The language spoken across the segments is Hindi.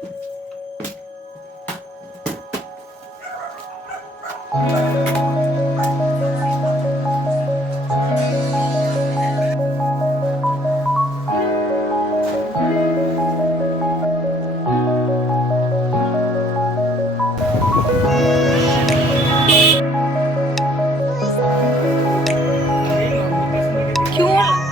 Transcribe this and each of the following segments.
क्यों?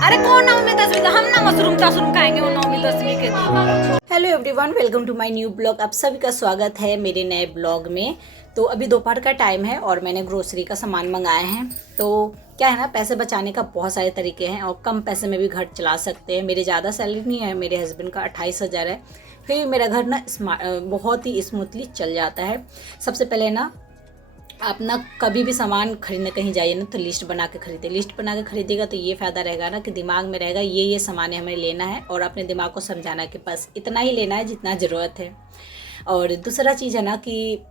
अरे कौन नवमी दसवीं का? हम ना मशरूम तशरूम खाएंगे वो नवमी दसवीं के दिन। Hello everyone, welcome to my new blog. आप सभी का स्वागत है मेरे नए ब्लॉग में। तो अभी दोपहर का टाइम है और मैंने ग्रोसरी का सामान मंगाए हैं। तो क्या है ना, पैसे बचाने का बहुत सारे तरीके हैं और कम पैसे में भी घर चला सकते हैं। मेरे ज़्यादा सैलरी नहीं है, मेरे हस्बैंड का 28,000 है, फिर भी मेरा घर ना बहुत ही स्मूथली चल जाता है। सबसे पहले ना, आप ना कभी भी सामान खरीदने कहीं जाइए ना तो लिस्ट बना के खरीदे। लिस्ट बना के खरीदेगा तो ये फ़ायदा रहेगा ना कि दिमाग में रहेगा ये सामान हमें लेना है, और अपने दिमाग को समझाना कि बस इतना ही लेना है जितना ज़रूरत है। और दूसरा चीज़ है ना कि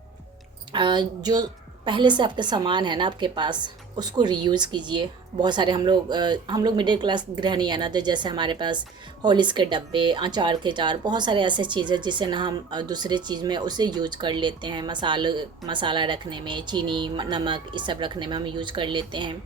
जो पहले से आपके सामान है ना आपके पास, उसको रीयूज़ कीजिए। बहुत सारे हम लोग मिडिल क्लास गृहिणी है ना, तो जैसे हमारे पास हॉर्लिक्स के डब्बे, अचार के जार, बहुत सारे ऐसे चीज़ है जिसे ना हम दूसरे चीज़ में उसे यूज कर लेते हैं। मसाला रखने में, चीनी, नमक, इस सब रखने में हम यूज कर लेते हैं।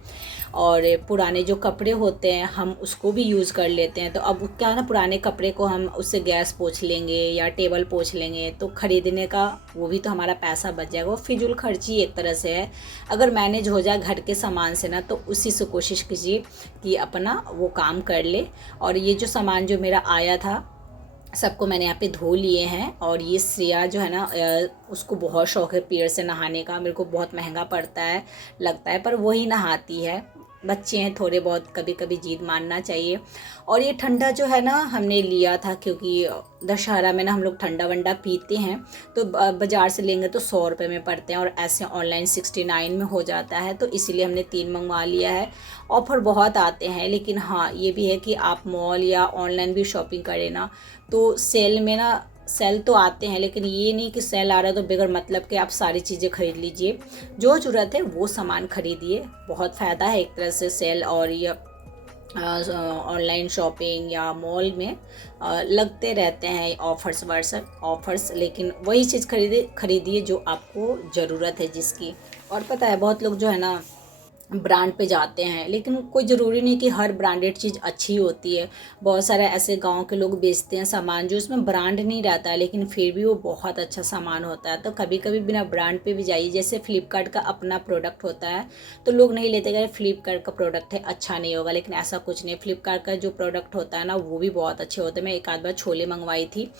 और पुराने जो कपड़े होते हैं हम उसको भी यूज़ कर लेते हैं। तो अब क्या है ना, पुराने कपड़े को हम उससे गैस पोंछ लेंगे या टेबल पोंछ लेंगे तो ख़रीदने का वो भी तो हमारा पैसा बच जाएगा। वो फिजूल खर्ची एक तरह से है। अगर मैनेज हो जाए घर के सामान से ना, तो उसी से कोशिश कीजिए कि अपना वो काम कर ले। और ये जो सामान जो मेरा आया था सबको मैंने यहाँ पे धो लिए हैं। और ये श्रेया जो है ना, उसको बहुत शौक है पेड़ से नहाने का। मेरे को बहुत महंगा पड़ता है लगता है, पर वही नहाती है। बच्चे हैं, थोड़े बहुत कभी कभी जिद मानना चाहिए। और ये ठंडा जो है ना हमने लिया था, क्योंकि दशहरा में ना हम लोग ठंडा वंडा पीते हैं। तो बाज़ार से लेंगे तो 100 रुपये में पड़ते हैं, और ऐसे ऑनलाइन 69 में हो जाता है। तो इसीलिए हमने 3 मंगवा लिया है। ऑफ़र बहुत आते हैं, लेकिन हाँ ये भी है कि आप मॉल या ऑनलाइन भी शॉपिंग करें ना, तो सेल में ना, सेल तो आते हैं लेकिन ये नहीं कि सेल आ रहा है तो बगैर मतलब के आप सारी चीज़ें खरीद लीजिए। जो ज़रूरत है वो सामान खरीदिए। बहुत फ़ायदा है एक तरह से सेल और ये ऑनलाइन शॉपिंग या मॉल में लगते रहते हैं ऑफ़र्स। लेकिन वही चीज़ खरीदिए जो आपको ज़रूरत है जिसकी। और पता है, बहुत लोग जो है ना ब्रांड पे जाते हैं, लेकिन कोई ज़रूरी नहीं कि हर ब्रांडेड चीज़ अच्छी होती है। बहुत सारे ऐसे गांव के लोग बेचते हैं सामान जो उसमें ब्रांड नहीं रहता है, लेकिन फिर भी वो बहुत अच्छा सामान होता है। तो कभी कभी बिना ब्रांड पे भी जाइए। जैसे फ्लिपकार्ट का अपना प्रोडक्ट होता है तो लोग नहीं लेते गए, फ्लिपकार्ट का प्रोडक्ट है अच्छा नहीं होगा, लेकिन ऐसा कुछ नहीं। फ्लिपकार्ट का जो प्रोडक्ट होता है ना वो भी बहुत अच्छे होते हैं। मैं एक आध बार छोले मंगवाई थी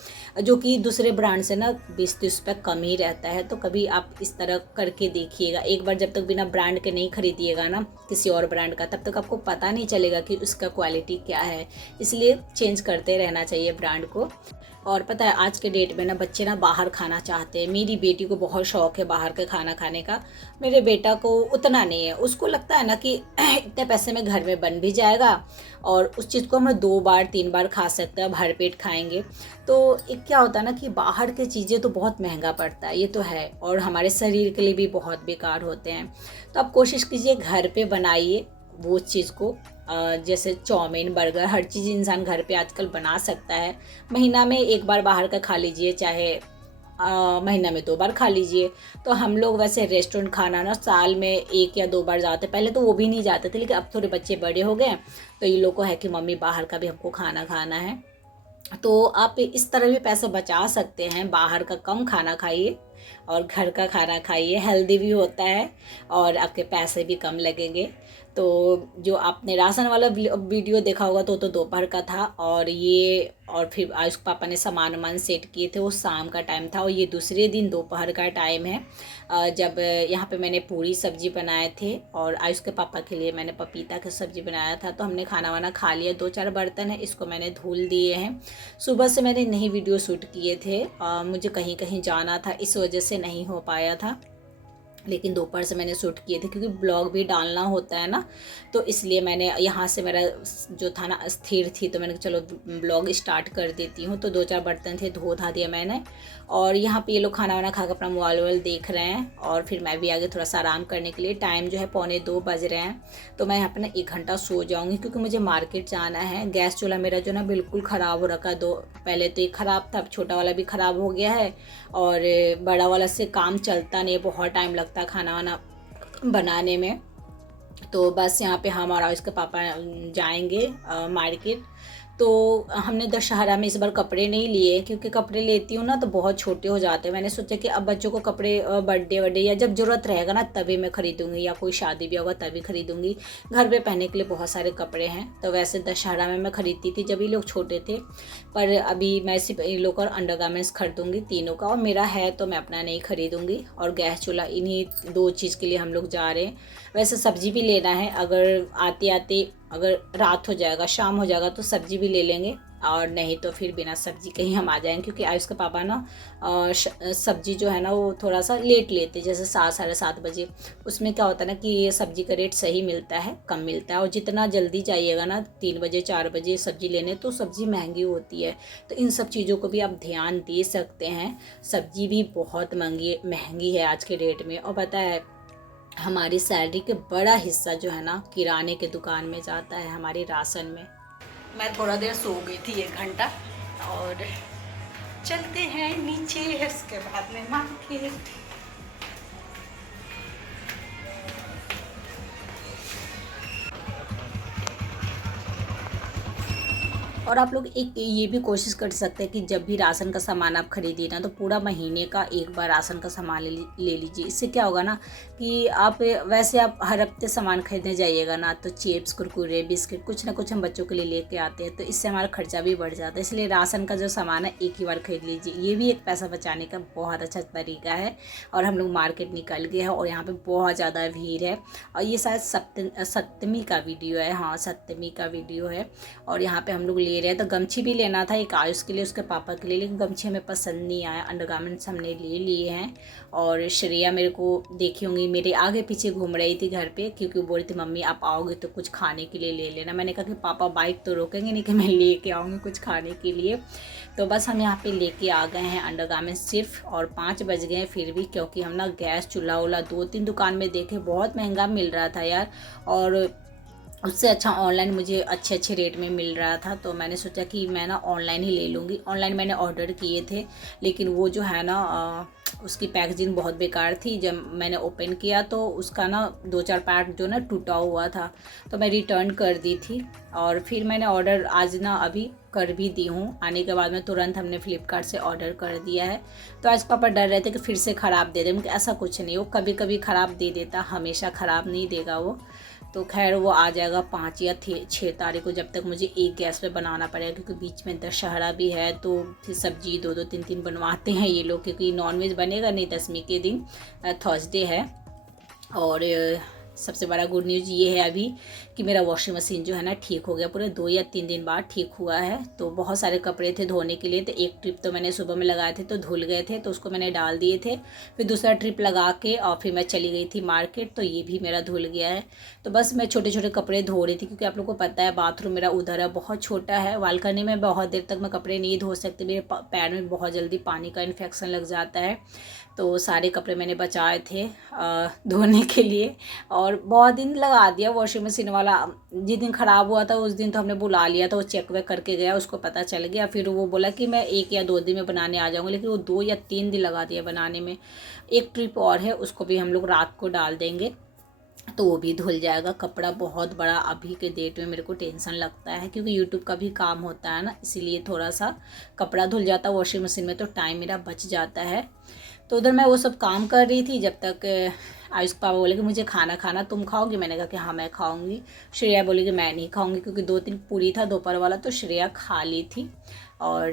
जो कि दूसरे ब्रांड से ना 20-30 रुपये कम ही रहता है। तो कभी आप इस तरह करके देखिएगा। एक बार जब तक बिना ब्रांड के नहीं खरीदिएगा ना किसी और ब्रांड का, तब तक आपको पता नहीं चलेगा कि उसका क्वालिटी क्या है। इसलिए चेंज करते रहना चाहिए ब्रांड को। और पता है, आज के डेट में ना बच्चे ना बाहर खाना चाहते हैं। मेरी बेटी को बहुत शौक है बाहर का खाना खाने का। मेरे बेटा को उतना नहीं है। उसको लगता है ना कि इतने पैसे में घर में बन भी जाएगा और उस चीज़ को हम 2 बार 3 बार खा सकते हैं, भर पेट खाएंगे। तो एक क्या होता है ना कि बाहर की चीज़ें तो बहुत महंगा पड़ता है, ये तो है, और हमारे शरीर के लिए भी बहुत बेकार होते हैं। तो आप कोशिश कीजिए घर पे बनाइए वो चीज़ को। जैसे चाउमीन, बर्गर, हर चीज़ इंसान घर पे आजकल बना सकता है। महीना में 1 बार बाहर का खा लीजिए, चाहे महीना में 2 बार खा लीजिए। तो हम लोग वैसे रेस्टोरेंट खाना ना साल में 1 या 2 बार जाते, पहले तो वो भी नहीं जाते थे, लेकिन अब थोड़े बच्चे बड़े हो गए तो ये लोग को है कि मम्मी बाहर का भी हमको खाना खाना है। तो आप इस तरह भी पैसे बचा सकते हैं। बाहर का कम खाना खाइए और घर का खाना खाइए, हेल्दी भी होता है और आपके पैसे भी कम लगेंगे। तो जो आपने राशन वाला वीडियो देखा होगा तो दोपहर का था, और फिर आयुष पापा ने सामान वामान सेट किए थे, वो शाम का टाइम था। और ये दूसरे दिन दोपहर का टाइम है, जब यहाँ पे मैंने पूरी सब्जी बनाए थे और आयुष के पापा के लिए मैंने पपीता की सब्जी बनाया था। तो हमने खाना वाना खा लिया। 2-4 बर्तन है, इसको मैंने धुल दिए हैं। सुबह से मैंने नहीं वीडियो शूट किए थे, मुझे कहीं कहीं जाना था, इस वजह से नहीं हो पाया था। लेकिन दोपहर से मैंने शूट किए थे क्योंकि ब्लॉग भी डालना होता है ना, तो इसलिए मैंने यहाँ से मेरा जो था ना स्थिर थी, तो मैंने कहा चलो ब्लॉग स्टार्ट कर देती हूँ। तो 2-4 बर्तन थे, धो धा दिया मैंने। और यहाँ पे ये लोग खाना वाना खा कर अपना मोबाइल वोबाइल देख रहे हैं और फिर मैं भी आगे थोड़ा सा आराम करने के लिए। टाइम जो है 1:45 बज रहे हैं, तो मैं यहाँ पर ना 1 घंटा सो जाऊँगी क्योंकि मुझे मार्केट जाना है। गैस चूल्हा मेरा जो ना बिल्कुल ख़राब हो रखा है। पहले तो एक ख़राब था, अब छोटा वाला भी ख़राब हो गया है और बड़ा वाला से काम चलता नहीं, बहुत टाइम लगता है खाना वाना बनाने में। तो बस यहाँ पे हम और इसके पापा जाएंगे मार्केट। तो हमने दशहरा में इस बार कपड़े नहीं लिए क्योंकि कपड़े लेती हूँ ना तो बहुत छोटे हो जाते हैं। मैंने सोचा कि अब बच्चों को कपड़े बर्थडे वर्डे या जब ज़रूरत रहेगा ना तभी मैं ख़रीदूँगी, या कोई शादी भी होगा तभी ख़रीदूँगी। घर पे पहनने के लिए बहुत सारे कपड़े हैं। तो वैसे दशहरा में मैं ख़रीदती थी जब ये लोग छोटे थे, पर अभी मैं सिर्फ इन लोग और अंडरगारमेंट्स खरीदूँगी तीनों का, और मेरा है तो मैं अपना नहीं खरीदूँगी। और गैस चूल्हा, इन्हीं 2 चीज़ के लिए हम लोग जा रहे हैं। वैसे सब्ज़ी भी लेना है, अगर आते आते अगर रात हो जाएगा, शाम हो जाएगा तो सब्ज़ी भी ले लेंगे, और नहीं तो फिर बिना सब्ज़ी के ही हम आ जाएंगे। क्योंकि आयुष के पापा ना सब्ज़ी जो है ना वो थोड़ा सा लेट लेते, जैसे 7 साढ़े 7 बजे। उसमें क्या होता है ना कि ये सब्ज़ी का रेट सही मिलता है, कम मिलता है, और जितना जल्दी जाइएगा ना 3 बजे 4 बजे सब्ज़ी लेने तो सब्ज़ी महंगी होती है। तो इन सब चीज़ों को भी आप ध्यान दे सकते हैं। सब्ज़ी भी बहुत महंगी है आज के डेट में। और पता है हमारी सैलरी के बड़ा हिस्सा जो है ना किराने के दुकान में जाता है, हमारी राशन में। मैं थोड़ा देर सो गई थी 1 घंटा, और चलते हैं नीचे, इसके बाद में मार्केट। और आप लोग एक ये भी कोशिश कर सकते हैं कि जब भी राशन का सामान आप खरीदिए ना तो पूरा महीने का एक बार राशन का सामान ले लीजिए। इससे क्या होगा ना कि आप वैसे आप हर हफ्ते सामान खरीदने जाइएगा ना तो चिप्स, कुरकुरे, बिस्किट कुछ ना कुछ हम बच्चों के लिए लेके आते हैं, तो इससे हमारा खर्चा भी बढ़ जाता है। इसलिए राशन का जो सामान है एक ही बार खरीद लीजिए। ये भी एक पैसा बचाने का बहुत अच्छा तरीका है। और हम लोग मार्केट निकल गए हैं और यहाँ पर बहुत ज़्यादा भीड़ है। और ये शायद सप्तमी का वीडियो है, हाँ सप्तमी का वीडियो है। और यहाँ पर हम लोग ले रहे हैं। तो गमछी भी लेना था, एक आयुष के लिए, उसके पापा के लिए, लेकिन गमछी हमें पसंद नहीं आया। अंडरगारमेंट्स हमने ले लिए हैं। और श्रेया मेरे को देखी होंगी, मेरे आगे पीछे घूम रही थी घर पे, क्योंकि बोल रही थी मम्मी आप आओगे तो कुछ खाने के लिए ले लेना। मैंने कहा कि पापा बाइक तो रोकेंगे नहीं कि मैं लेके आऊँगी कुछ खाने के लिए। तो बस हम यहाँ पे लेके आ गए हैं अंडरगारमेंट्स सिर्फ, और 5 बज गए हैं फिर भी, क्योंकि हम ना गैस चूल्हा वूल्हा 2-3 दुकान में देखे, बहुत महंगा मिल रहा था यार। और उससे अच्छा ऑनलाइन मुझे अच्छे अच्छे रेट में मिल रहा था। तो मैंने सोचा कि मैं ना ऑनलाइन ही ले लूँगी। ऑनलाइन मैंने ऑर्डर किए थे, लेकिन वो जो है ना उसकी पैकेजिंग बहुत बेकार थी। जब मैंने ओपन किया तो उसका ना 2-4 पार्ट जो ना टूटा हुआ था, तो मैं रिटर्न कर दी थी। और फिर मैंने ऑर्डर आज ना अभी कर भी दी हूँ। आने के बाद में तुरंत हमने फ्लिपकार्ट से ऑर्डर कर दिया है। तो आज पापा डर रहे थे कि फिर से ख़राब दे दे, ऐसा कुछ नहीं, वो कभी कभी ख़राब दे देता, हमेशा ख़राब नहीं देगा वो। तो खैर वो आ जाएगा 5 या 6 तारीख को, जब तक मुझे एक गैस पे बनाना पड़ेगा, क्योंकि बीच में दशहरा भी है। तो फिर सब्जी 2-2 3-3 बनवाते हैं ये लोग, क्योंकि नॉनवेज बनेगा नहीं दसवीं के दिन, थर्सडे है। और सबसे बड़ा गुड न्यूज़ ये है अभी कि मेरा वॉशिंग मशीन जो है ना ठीक हो गया, पूरे 2 या 3 दिन बाद ठीक हुआ है। तो बहुत सारे कपड़े थे धोने के लिए, तो एक ट्रिप तो मैंने सुबह में लगाए थे तो धुल गए थे, तो उसको मैंने डाल दिए थे। फिर दूसरा ट्रिप लगा के और फिर मैं चली गई थी मार्केट, तो ये भी मेरा धुल गया है। तो बस मैं छोटे छोटे कपड़े धो रही थी, क्योंकि आप लोग को पता है बाथरूम मेरा उधर है, बहुत छोटा है। बालकनी में बहुत देर तक मैं कपड़े नहीं धो सकती, मेरे पैर में बहुत जल्दी पानी का इन्फेक्शन लग जाता है। तो सारे कपड़े मैंने बचाए थे धोने के लिए, और बहुत दिन लगा दिया वॉशिंग मशीन वाला। जिस दिन ख़राब हुआ था उस दिन तो हमने बुला लिया था, वो चेक वेक करके गया, उसको पता चल गया। फिर वो बोला कि मैं 1 या 2 दिन में बनाने आ जाऊँगा, लेकिन वो 2 या 3 दिन लगा दिया बनाने में। एक ट्रिप और है, उसको भी हम लोग रात को डाल देंगे तो वो भी धुल जाएगा। कपड़ा बहुत बड़ा अभी के डेट में मेरे को टेंशन लगता है, क्योंकि यूट्यूब का भी काम होता है ना, इसीलिए थोड़ा सा कपड़ा धुल जाता है वॉशिंग मशीन में, तो टाइम मेरा बच जाता है। तो उधर मैं वो सब काम कर रही थी, जब तक आयुष पापा बोले कि मुझे खाना खाना, तुम खाओगी? मैंने कहा कि हाँ मैं खाऊंगी। श्रेया बोली कि मैं नहीं खाऊंगी, क्योंकि 2-3 पूरी था दोपहर वाला, तो श्रेया खा ली थी। और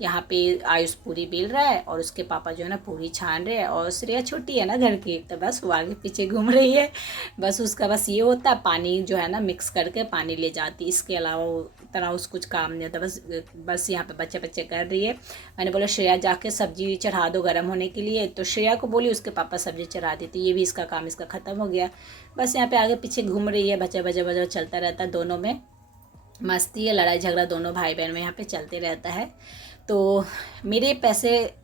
यहाँ पे आयुष पूरी बेल रहा है और उसके पापा जो है ना पूरी छान रहे हैं, और श्रेया छोटी है ना घर की, तो बस वो आगे पीछे घूम रही है। बस उसका बस ये होता है पानी जो है ना मिक्स करके पानी ले जाती, इसके अलावा वो इतना उस कुछ काम नहीं होता। बस यहाँ पे बच्चे बच्चे कर रही है। मैंने बोला श्रेया जाके सब्जी चढ़ा दो गर्म होने के लिए, तो श्रेया को बोली, उसके पापा सब्जी चढ़ा दी थी। ये भी इसका काम इसका ख़त्म हो गया। बस यहाँ पे आगे पीछे घूम रही है, बच्चा बच्चा बच्चा चलता रहता है, दोनों में मस्ती है, लड़ाई झगड़ा दोनों भाई बहन में यहाँ पे चलते रहता है। तो मेरे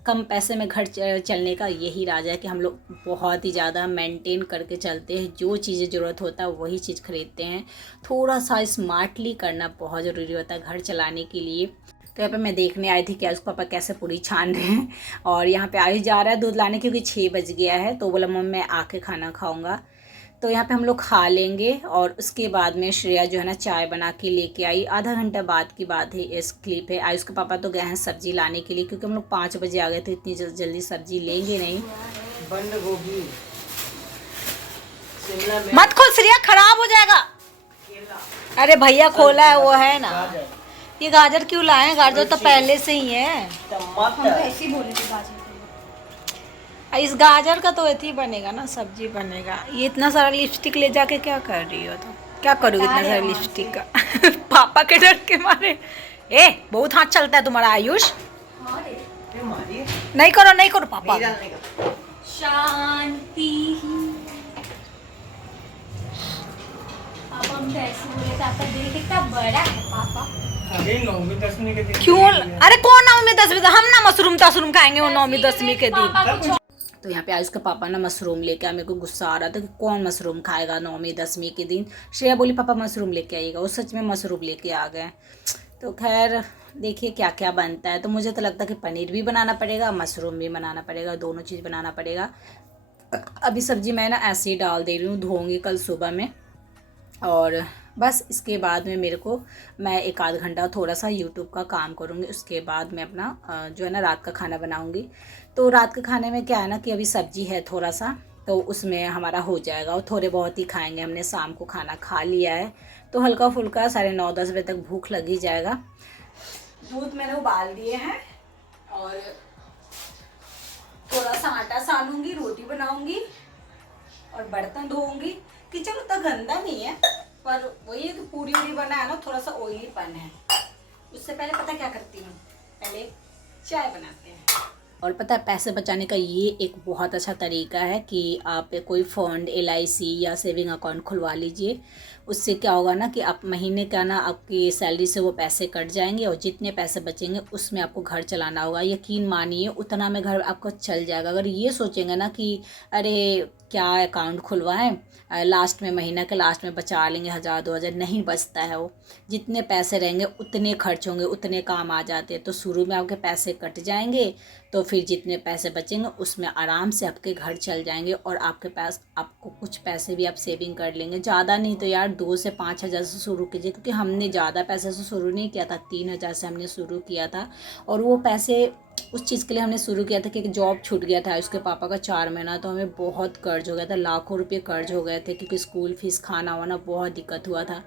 कम पैसे में घर चलने का यही राज है कि हम लोग बहुत ही ज़्यादा मेंटेन करके चलते हैं। जो चीज़ें ज़रूरत होता है वही चीज़ खरीदते हैं। थोड़ा सा स्मार्टली करना बहुत ज़रूरी होता है घर चलाने के लिए। तो यहाँ पे मैं देखने आई थी कि आयुष पापा कैसे पूरी छान रहे हैं, और यहाँ पे आयुष जा रहा है दूध लाने क्योंकि 6 बज गया है। तो बोला मम्मी मैं आके खाना खाऊंगा। तो यहाँ पे हम लोग खा लेंगे, और उसके बाद में श्रेया जो है ना चाय बना के लेके आई। आधा घंटा बाद की बात है, इस क्लिप है। आयुष के पापा तो गए हैं सब्जी लाने के लिए, क्योंकि हम लोग 5 बजे आ गए थे, इतनी जल्दी सब्जी लेंगे नहीं। बंद गोभी मत खोल श्रेया, खराब हो जाएगा। अरे भैया खोला है, वो है ना। ये गाजर क्यों लाए हैं? गाजर तो पहले से ही है। टमाटर ऐसे ही बोले थे गाजर। इस गाजर का तो ऐसे ही बनेगा ना, सब्जी बनेगा। ये इतना सारा लिपस्टिक ले जाके क्या कर रही हो? तो क्या करोगे इतना सारा लिपस्टिक का? पापा के डर के मारे। ए बहुत हाथ चलता है तुम्हारा आयुष। नहीं करो नहीं करो पापा। शांति। पापा हम ऐसे बोले थे, आपका दिल कितना बड़ा है पापा। अरे 9वीं 10वीं के दिन क्यों? अरे कौन 9वीं 10वीं? हम ना मशरूम खाएंगे वो 9वीं 10वीं के दिन। तो यहाँ पे आयुष के पापा ना मशरूम लेके आए। मेरे को गुस्सा आ रहा था कि कौन मशरूम खाएगा 9वीं 10वीं के दिन। श्रेया बोली पापा मशरूम लेके आइएगा, वो सच में मशरूम लेके आ गए। तो खैर देखिए क्या क्या बनता है। तो मुझे तो लगता है कि पनीर भी बनाना पड़ेगा, मशरूम भी बनाना पड़ेगा, दोनों चीज़ बनाना पड़ेगा। अभी सब्जी मैं ना ऐसे ही डाल दे रही हूँ, धोऊँगी कल सुबह में। और बस इसके बाद में मैं 1 आध घंटा थोड़ा सा यूट्यूब का काम करूँगी। उसके बाद मैं अपना जो है ना रात का खाना बनाऊँगी। तो रात के खाने में क्या है ना कि अभी सब्जी है थोड़ा सा, तो उसमें हमारा हो जाएगा, और थोड़े बहुत ही खाएंगे। हमने शाम को खाना खा लिया है, तो हल्का फुल्का 9:30-10 बजे तक भूख लग ही जाएगा। दूध मैंने उबाल दिए हैं, और थोड़ा सा आटा सानूंगी, रोटी बनाऊँगी और बर्तन धोऊँगी। किचन उतना गंदा नहीं है, पर वही है कि पूरी बना है ना, थोड़ा सा ऑयलीपन है। उससे पहले पता क्या करती हूँ, पहले चाय बनाते हैं। और पता है पैसे बचाने का ये एक बहुत अच्छा तरीका है कि आप कोई फंड LIC या सेविंग अकाउंट खुलवा लीजिए। उससे क्या होगा ना कि आप महीने का ना आपकी सैलरी से वो पैसे कट जाएंगे, और जितने पैसे बचेंगे उसमें आपको घर चलाना होगा। यकीन मानिए उतना में घर आपको चल जाएगा। अगर ये सोचेंगे ना कि अरे क्या अकाउंट खुलवाएं, लास्ट में महीना के लास्ट में बचा लेंगे 1000-2000, नहीं बचता है वो। जितने पैसे रहेंगे उतने खर्च होंगे, उतने काम आ जाते हैं। तो शुरू में आपके पैसे कट जाएंगे, तो फिर जितने पैसे बचेंगे उसमें आराम से आपके घर चल जाएंगे, और आपके पास आपको कुछ पैसे भी आप सेविंग कर लेंगे। ज़्यादा नहीं तो यार 2 से 5 हज़ार से शुरू कीजिए, क्योंकि हमने ज़्यादा पैसे से शुरू नहीं किया था, 3,000 से हमने शुरू किया था। और वो पैसे उस चीज़ के लिए हमने शुरू किया था कि एक जॉब छूट गया था उसके पापा का 4 महीना, तो हमें बहुत कर्ज हो गया था, लाखों रुपए कर्ज हो गए थे, क्योंकि स्कूल फीस खाना वाना बहुत दिक्कत हुआ था।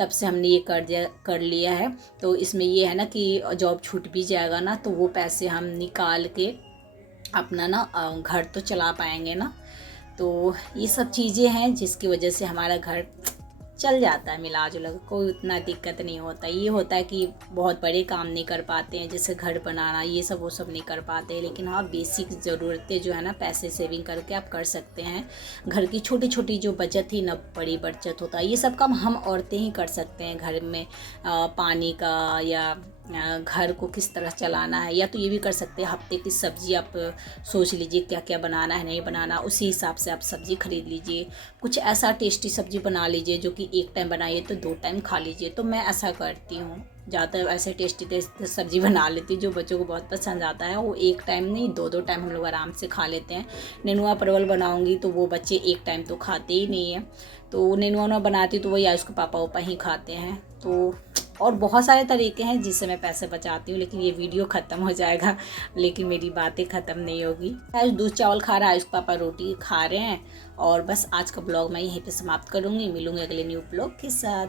तब से हमने ये कर्ज कर लिया है। तो इसमें ये है ना कि जॉब छूट भी जाएगा ना, तो वो पैसे हम निकाल के अपना ना घर तो चला पाएंगे ना। तो ये सब चीज़ें हैं जिसकी वजह से हमारा घर चल जाता है, मिला जुला कोई उतना दिक्कत नहीं होता। ये होता है कि बहुत बड़े काम नहीं कर पाते हैं, जैसे घर बनाना ये सब वो सब नहीं कर पाते हैं, लेकिन हाँ बेसिक ज़रूरतें जो है ना पैसे सेविंग करके आप कर सकते हैं। घर की छोटी छोटी जो बचत ही ना बड़ी बचत होता है। ये सब काम हम औरतें ही कर सकते हैं घर में, पानी का या घर को किस तरह चलाना है, या तो ये भी कर सकते हैं हफ्ते की सब्ज़ी आप सोच लीजिए क्या क्या बनाना है नहीं बनाना, उसी हिसाब से आप सब्ज़ी खरीद लीजिए। कुछ ऐसा टेस्टी सब्ज़ी बना लीजिए जो कि एक टाइम बनाइए तो 2 टाइम खा लीजिए। तो मैं ऐसा करती हूँ, ज़्यादातर ऐसे टेस्टी सब्ज़ी बना लेती हूँ जो बच्चों को बहुत पसंद आता है। वो एक टाइम नहीं 2-2 टाइम हम लोग आराम से खा लेते हैं। नेनुआ परवल बनाऊँगी तो वो बच्चे एक टाइम तो खाते ही नहीं है, तो नेनुआ बनाती तो वही आयुष के पापा उपा ही खाते हैं। तो और बहुत सारे तरीके हैं जिससे मैं पैसे बचाती हूँ, लेकिन ये वीडियो ख़त्म हो जाएगा, लेकिन मेरी बातें ख़त्म नहीं होगी। आयुष दूध चावल खा रहा है, आयुष पापा रोटी खा रहे हैं। और बस आज का ब्लॉग मैं यहीं पे समाप्त करूँगी। मिलूँगी अगले न्यू ब्लॉग के साथ।